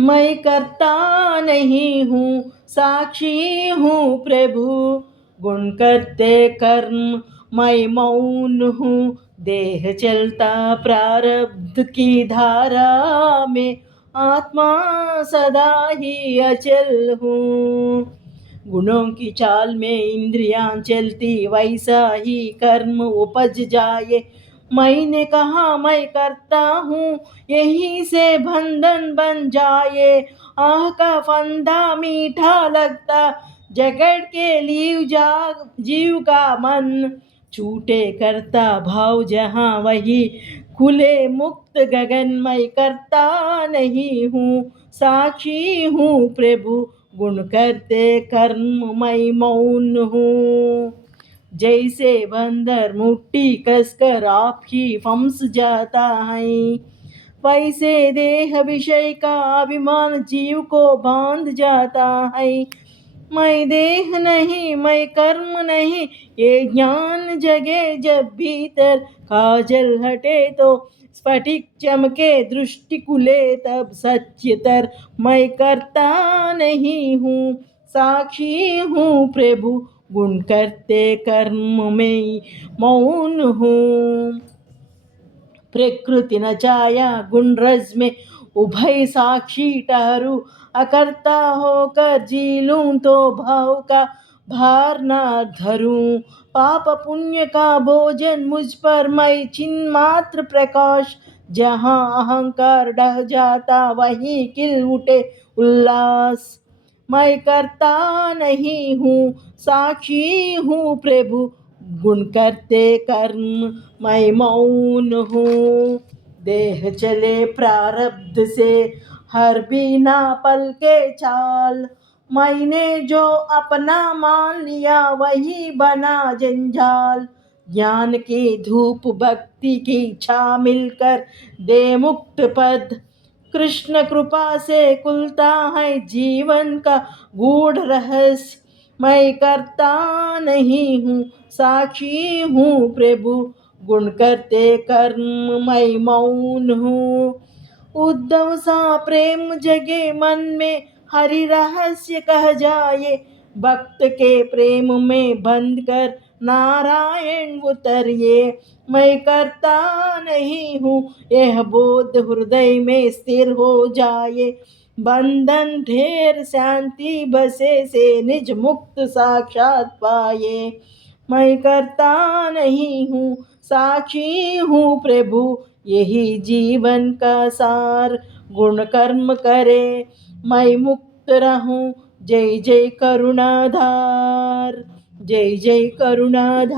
मैं करता नहीं हूँ, साक्षी हूँ प्रभु। गुण करते कर्म मैं मौन हूँ, देह चलता प्रारब्ध की धारा में, आत्मा सदा ही अचल हूँ। गुणों की चाल में इंद्रियां चलती, वैसा ही कर्म उपज जाए। मैंने कहा मैं करता हूँ, यही से बंधन बन जाए। आह का फंदा मीठा लगता, जगत के जीव का मन। छूटे करता भाव जहाँ, वही खुले मुक्त गगन। मैं करता नहीं हूँ, साक्षी हूँ प्रभु। गुण करते कर्म मैं मौन हूँ। जैसे बंदर मुट्ठी कसकर आप ही फंस जाता है, वैसे देह विषय का अभिमान जीव को बांध जाता है। मैं देह नहीं, मैं कर्म नहीं, ये ज्ञान जगे जब भीतर। काजल हटे तो स्फटिक चमके, दृष्टि खुले तब सच्चतर। मैं करता नहीं हूँ, साक्षी हूँ प्रभु। गुण करते कर्म में मौन हूँ। प्रकृति न छाया गुण रज में, उभय साक्षी ठहरू। अकर्ता होकर जी लूं तो भाव का भार न धरूं। पाप पुण्य का भोजन मुझ पर, मैं चिन्ह मात्र प्रकाश। जहाँ अहंकार ढह जाता, वहीं खिल उठे उल्लास। मैं करता नहीं हूँ, साक्षी हूँ प्रभु। गुण करते कर्म मैं मौन हूँ। देह चले प्रारब्ध से, हर बिना पल के चाल। मैंने जो अपना मान लिया, वही बना जंजाल। ज्ञान की धूप भक्ति की छा मिलकर दे मुक्त पद। कृष्ण कृपा से खुलता है जीवन का गूढ़ रहस्य। मैं करता नहीं हूँ, साक्षी हूँ प्रभु। गुण करते कर्म मैं मौन हूँ। उद्धव सा प्रेम जगे मन में, हरि रहस्य कह जाए। भक्त के प्रेम में बंध कर नारायण उतरिए। मैं करता नहीं हूँ, यह बोध हृदय में स्थिर हो जाए। बंधन ढेर शांति बसे से, निज मुक्त साक्षात पाए। मैं करता नहीं हूँ, साक्षी हूँ प्रभु। यही जीवन का सार। गुण कर्म करे मैं मुक्त रहूं। जय जय करुणाधार, जय जय करुणाधार।